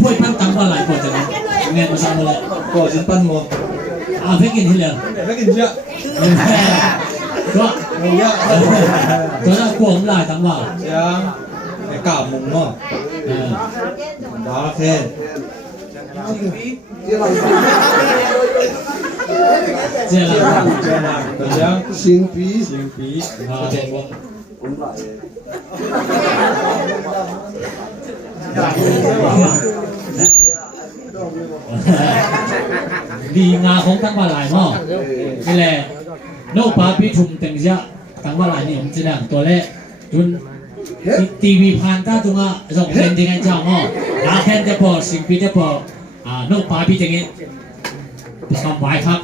พูดปั้นตังว่าหลายคนจะนะเงินมาซ้ำเลยก่อฉันปั้นหมดเพิ่งกินที่เหลือไม่กินเยอะก็เยอะตัวนั้นกลัวผมหลายตังว่ายังไอ้กาบมุงเนาะบ้าแค่เจ้ายังสิงปีเจ้าว่าดีงาของตั้งว่าหลายหม้อนี่แหละโนปาพิชุมเต็งเยอะตั้งว่าหลายนี่ผมจะได้ตัวแรกจุนทีวีผ่านตาตรงอ่ะส่งเป็นยังไงเจ้าหม้อลาแคนจะพอสิงปีจะพอโนปาพิจังงี้ทำไว้ครับ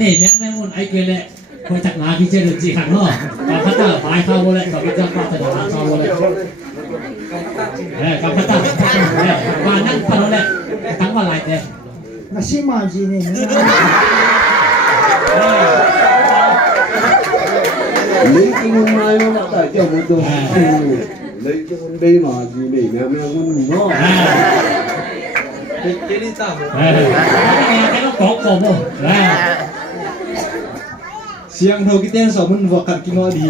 นี่แม่แม่มุ่นไอ้เกลือแหละคอยจักนาพิเจริญจีขันหม้อการพัฒนาไว้เข้าเลยกับพิจารณาพัฒนาเข้าเลยกับพัฒนามานั่งพันเลยตั้งว่าหลายแต่那新马机呢？你叫我买我大叫我都，你叫我买马机你咩咩我唔攞。เจนี่จ้าcái nó có cổ siang thâu cái tên sầu mình vợ cắt kinh ngõ đi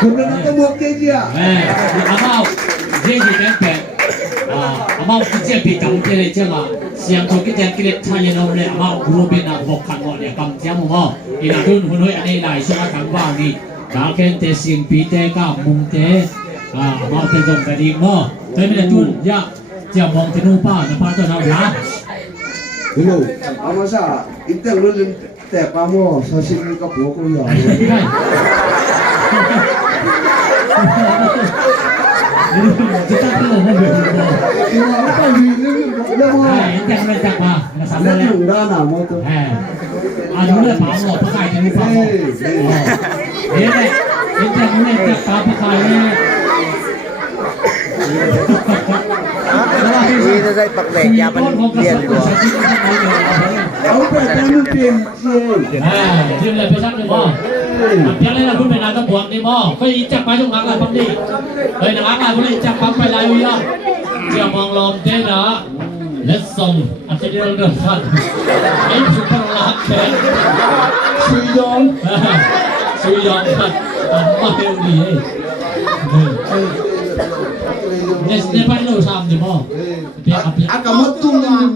คุณนั่นก็บอกเจ๊จี阿茂这几天变阿茂直接比当地的这个siang thâu cái tên cái列参演了阿茂路边啊我看我咧咁正冇伊那รุ่นคนน้อยอันนี้หลายช่วงกันว่านี่ดาเคนเตสิงปีเตก้ามุงเตมาเตจงกระดิ่งมั้งแต่ไม่ได้จุนยะจะมองที่นู่นป้าจะพาตัวเราหนาดูอามาซาอีกแต่รุ่นแต่ปาโม่ซาชิมิกับหัวกูยาวจะตั้งตัวมันเป็นตัวที่ว่าไม่ไปยืนเรื่องว่ายังไม่จับมาสามแล้วถึงด้านหน้ามั้งตัวอายุเลือดปาหมดพระกายจะมีความเฮ้ยเนี่ยยังไม่จับปาพระกายเนี่ยนี่จะได้ปักเหล็กยามันเรียนอยู่เอาไปแต่มันเปลี่ยนเชี่ยยืนเลยไปซักเลยมั้งยังเลยนะคุณเป็นนายตำรวจนี่มั้งเคยจับไปทุกครั้งเลยปั๊มนี่เคยนักอะไรพวกนี้จับปั๊มไปลายวิ่งเจ้ามองลมเต้นะเล็ดส่งอาจจะเดินเดินทันไอ้ชุดพลังแขนชุยยองทันมาเร็วดีเนี่ยไปเราทำดิมั้งagak metu nih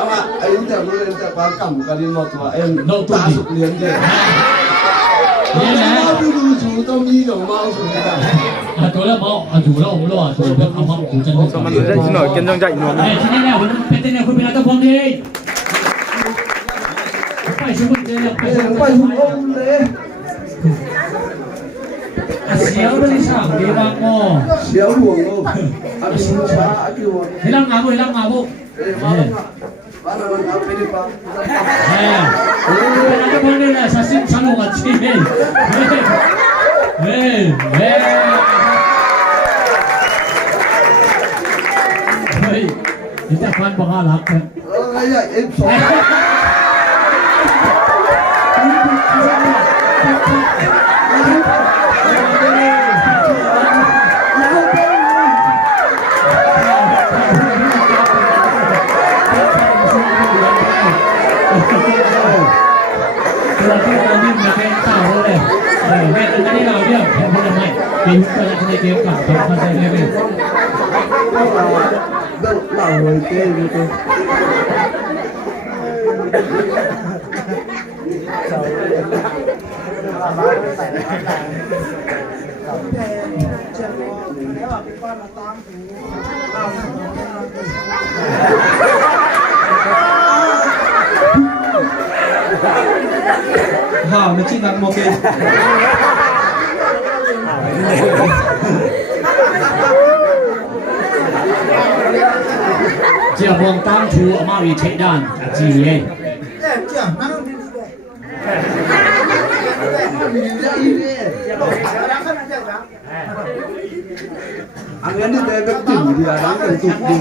apa ini tak boleh tak pakam kali not wa em tasuk lian dia ya mau dulu juta mi dong mau sudahตัวแล้วmauอยู่แล้วผมรอตัวเพื่อเอามาผมจะนึกมันได้หน่อยกินจังใจหน่อยที่นี่เนี่ยผมเป็นเนี่ยคุณเป็นนักตะพงดีไปชุบเลยไปชุบเลยเสียวเลยช่างดีมากโม่เสียวหลวงโอ้อาบินช้าอาบิวให้ร่างงานบุให้ร่างงานบุบ้านเราเอาไปดิป่ะเป็นนักบอลนี่แหละชัดสิ้นชั้นลงมาทีเฮ้นี่จะฟันบังอาลักกันอะไรอ่ะเอ็มสองเราที่เราดิ้นมาเป็นเต่าเลยแม่ตอนนี้เราเรียกผมพูดทำไมกินก็จะในเกมกับผมเข้าใจเลยเราเลยเต้ดูตัวไม่ใช่นักโมเกนเจ้ามองตั้งทูออกมาวิเทด้านจีเองอันนี้ได้แบบตื่นดีนะนั่งกันตุกดี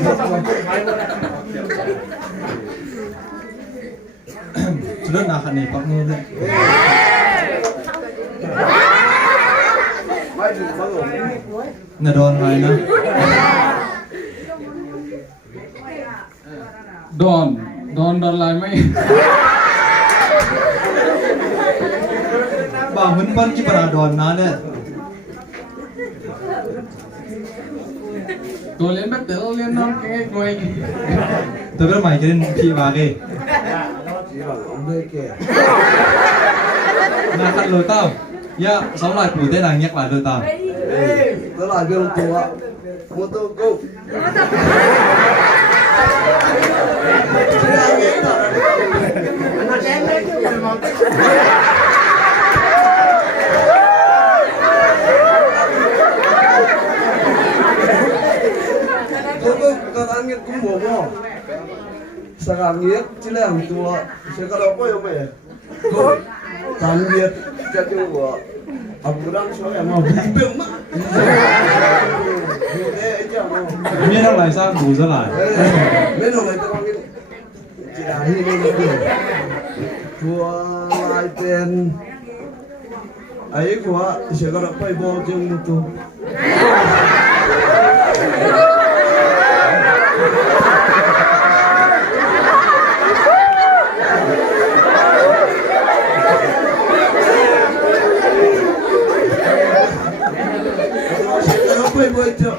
เรื่องอาคานีปักนู้นเลย ไม่ถึงมันหลง น่ะดอนอะไรนะ ดอนลายไม่ บางมันกี่ปราดอนนะเนี่ย ตัวเล่นแบบเต๋อเล่นน้องแกงวย ตัวเป็นใหม่กินพี่มาเก chỉ bằng ông đây kìa นาคันโลเต้าย่าสองลายปู่ได้นางยักษ์ลายโลเต้า đó là cái tua mô tô cô các anh nghe cũng buồn không? Sao làm nghiệt chỉ là hàng tua sẽ có đâu có yêu mẹ cô làm nghiệt cho chú của ông đang số em mà bị bệnh mất thế chứ không มีทั้งหลายสร้างหมูสลาย mấy hôm nay tao con chỉ là hi lên được của lại tiền ấy của sẽ có được quay bộ trên YouTube quay bộ chưa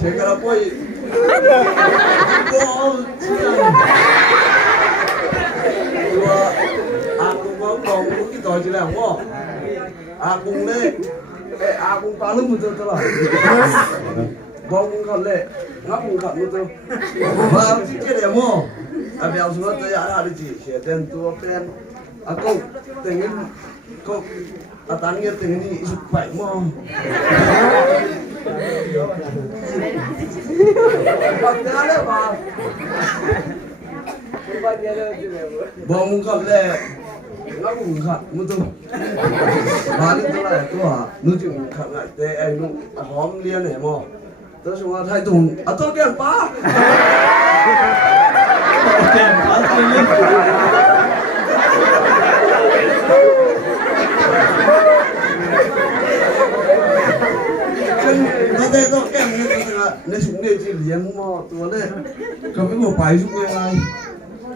sẽ có quay aku ngomong kita aja lah wah aku le aku paling betul lah bong kan le ngapu kan betul bang sikit ya mo tapi aku semua tu ya ada di sini dan tu pen aku tengin kok atangnya tengin ni supaya mo Pagkala ba? Bong kan le ngapu kan betul Balik tu lah tu ah, nu jeng kan nak teh nu hom lian ni mo. Terus semua thay tung atau kian pa? เก่งพัดเลย Nanti tu kian ni tengah ni sungai je lian mo tu le. Kau pergi mau pai sungai lai.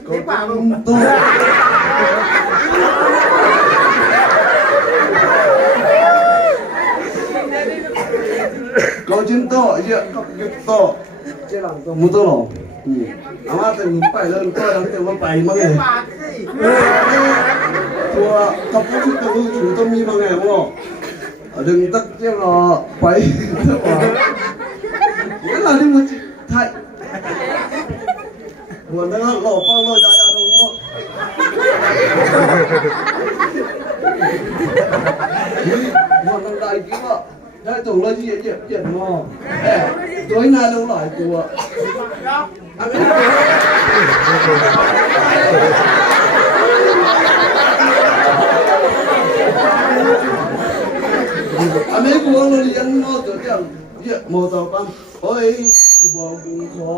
Kau pun tu. Kau cinta je kau cinta. Jangan kau mutu lo. Ama từng phải lên coi đang từng vào bảy mà nghe. Tua kau pun cinta tu chủ tâm mi mà nghe mo. Đừng tắt chứ là bảy. Cái là đi một thay. Buồn nó lọ bao lọ ra ra đâu mo. Buồn đang đại kia mà. Đây tổng là gì vậy mà. Tối nay đâu lại của. Mấy của nó đi ăn nó từ cái gì mồ tàu pan. Ôi bò cũng khó.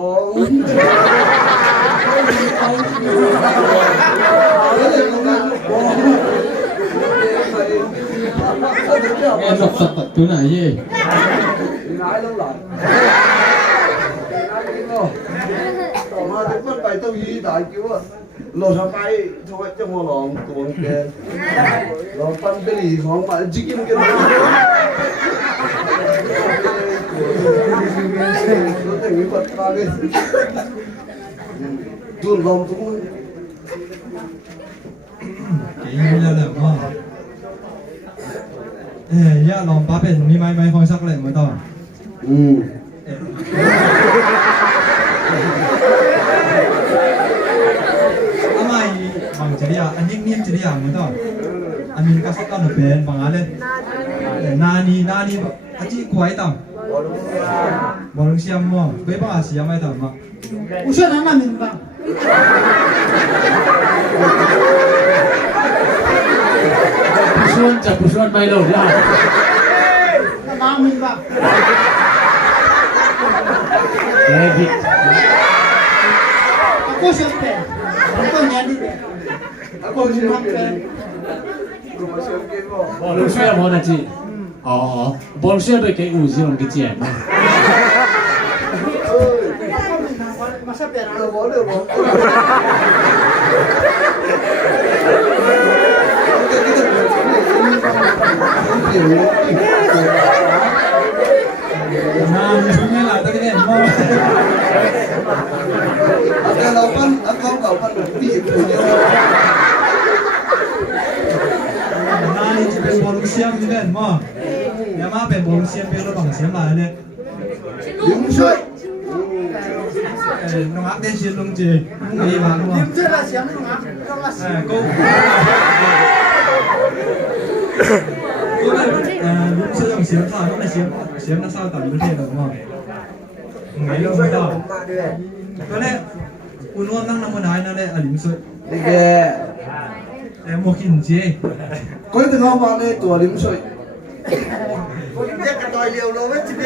Nghe sập sập chỗ này gì? Nói đâu lại. Tao mà tôi bắt bài tao gì đại kiểu à. Lột ra bay thôi cho mà lòng tuồng kìa. Lột phân cái gì không mà chỉ kiếm cái đó. Tôi thấy bật ra đi. Tuôn lòng cũng เก่งเลยแหละว่าย่าลองป้าเป็นมีไม้คอยซักเลยไม่ต้องทำไมบางจริยาอันยิ่งนิ่มจริยาไม่ต้องอันนี้ก็ซักกันเป็นบางอะไรนานี่อาจีควายต่ำบอลเสียมมั่วเว้ยบ้าเสียไม่ต่ำมั้ง 우선 하나 민방. 说这不说没漏了。那哪明白？来比，过些呗，过年的呗。啊，过去那边，我们先给我。我路需要我的记。哦，我需要被给五十龙给捡嘛。Masa pera. 我的我。Nah, misalnya lah tadi kan mau. Ada lapan, aku lapan lebih punya. Nah, ini pen bolong siam ni kan mau. Ya mah pen bolong siam pen lo bang siam lah ni. 零岁。nong ak den siam nong je, nong ni bang mau. Lim je lah siang tu ngah, kau lah siang. Kau. Kau kan, lúc xưa dòng xiếm sao, lúc này xiếm nó sao tầm như thế được không? Ngày lâu mới đâu. Có lẽ, uốn uốn năng năm nay nó lại ở điểm sôi. Đi kìa. Em mua kinh gì? Có từng không vào đây tuổi điểm sôi. Kau ni dia kata liu lo weh cik.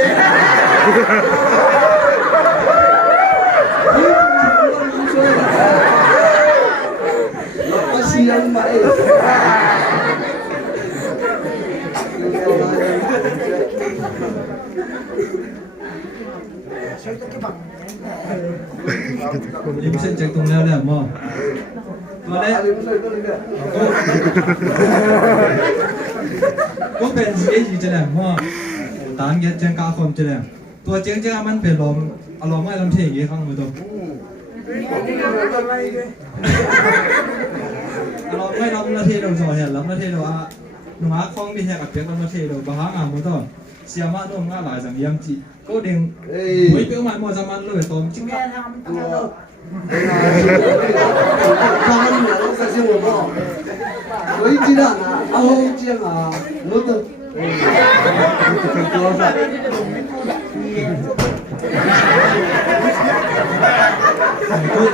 Lepas siang mai. Điểm sôi chạy tung leo đẹp không? Có lẽ, cóเป็นgìจะแหลมว่าตานเงี้ยจังกาคอมจะแหลมตัวเจ๊งเจ๊งมันเป็นลมอารมณ์ไม่ลำเทงี้ข้างมือตัวอารมณ์ไม่ลำละเทเราจอเห็นลำละเทเราอ่ะหนุ่มอาคองมีแหกกับเปียกลำละเทเราบางครั้งอ่ะมือตัวเสียมาด้วยง่าหลายสังเยี่ยมจีก็เด้งไม่เปี้ยวมันมัวจะมันเลยตอมจิ้งกัน Jangan nak kasih ngomong. Kau tidak nak, aku jangan. Betul.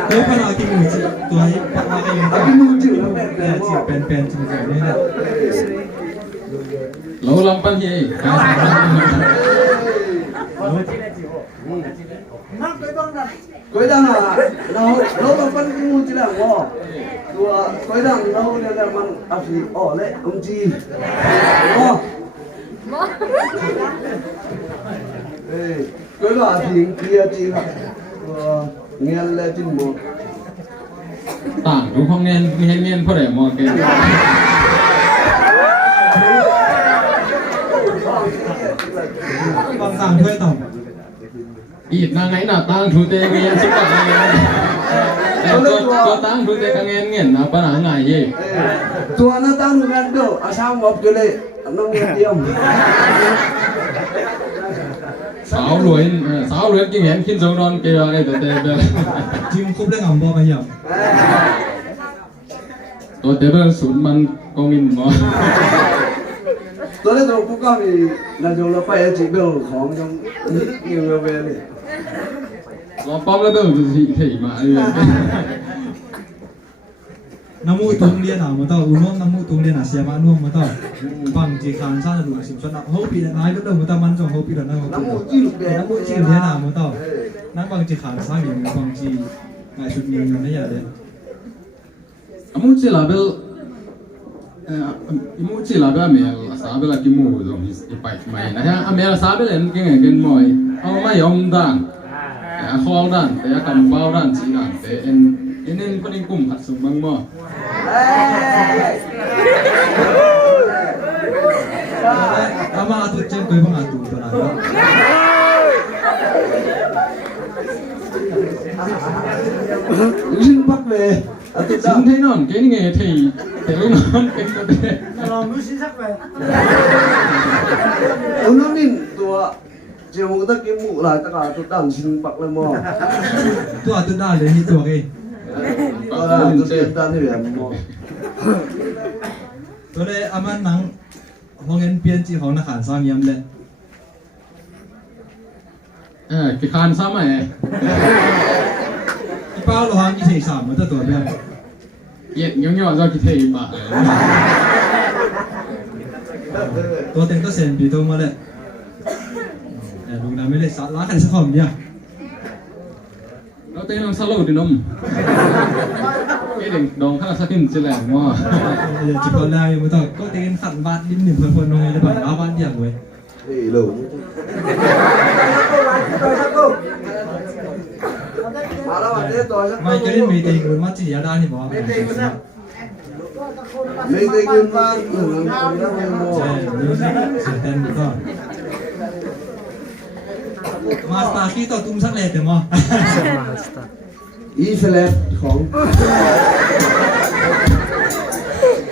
Kau pernah lagi muji tuan pak lagi yang Tapi muncul lah cik pen cik ni dah. Lo lampan ye. Mang kau bang dah. Kau dah nak, lau lapan muncul lah. Wah, kau dah lau dia dah man asli. Oh, le, umji. Wah. Kau dah asli dia cik. Wah, nghe le cik mo. ต่างดูห้องเรียนมีให้เรียนเพราะไหนมอเก บางสั่งถ้วยต่อ อีดนางไงน่ะตั้งทูเตเงียนสิบกว่าเงียนแต่ตัวตั้งทูเตกังเงียนเงียนนะปัญหาไงเย่ Tua na tahu dengan tu, asal ngop jule, nong diam. สาวรวยกี่เงียนขึ้นสงนอนเกลืออะไรตัวเตเบล จิ้มคุบได้งำบ่ไปหยับ ตัวเตเบลศูนย์มันกองอินมอ Tôi lấy đồ cũng có thì là dù là phải chỉ biểuของtrong nhiều người về này. รอป้อมแล้วเบลสิถี่มาเลย น้ำมูตุงเรียนอ่ะมาต่ออุ้มน้ำมูตุงเรียนอ่ะเสียมานุ่มมาต่อฟังจีคานซ่าดูสิบชนะโฮปีนายก็เดิมมาต่อมันจงโฮปีแล้วนะ Nó một chi lục đèn, น้ำมูจีเรียนอ่ะมาต่อนั่งฟังจีคานซ่าอยู่ฟังจีนายชุดนี้อยู่ไม่ใหญ่เลย อามูจิลาเบลอามูจิลาเบลเมียสาเบลกิมูตรงนี้ไปไม่นะฮะอเมียสาเบลเล่นเก่งเก่งมวยเอาไม่ยอมด่านแต่ข้อด่านแต่กำเป้าด่านจีด่านแต่เอ็นคนนี้กลุ่มหัดสูงบ้างมั้ง อามาตุเจนตัวบังอาตุตัวนั้น Xin bắt về. À, tôi สิ่งที่นอนเก่งไงที่แต่ลูกนอนเป็นตัวเด็ก Kalau mesti sak weh. nó nhìn tua chiều một tấc cái mũ lại tất cả tôi đang xin bắt lên mò. ตัวตุด้าเลยนี่ตัวเอง Tôi là tôi xem ta thì em mò. ตัวเลยอามันนังห้องเงินเปลี่ยนจีของนักข่าวสร้างยำเลย กี่คานซ้ำไหม อีป้าเราหางกี่เฉยสามมาตัวเดียว เย็ดย่อๆก็กี่เทย์มา ตัวเต็งก็เซนปีตัวมาเลยลุงน้ำไม่ได้สาระกันสักคำเนี่ย เราเต้นสโลว์ดินมไอ้เด็กดองข้าสักนิดจะแหลมว่า chỉ còn lại mới thôi có tên khăn bát đi niệm phần phần này là bản áo ban điểm rồi thì lù mày cái đến mấy tiền rồi mắt chỉ ở đây thì bỏ mấy tay kim vang làm con nó hay mua sẽ tên được thôi Master khi tao tung sắc lẹt được không? Israel ของ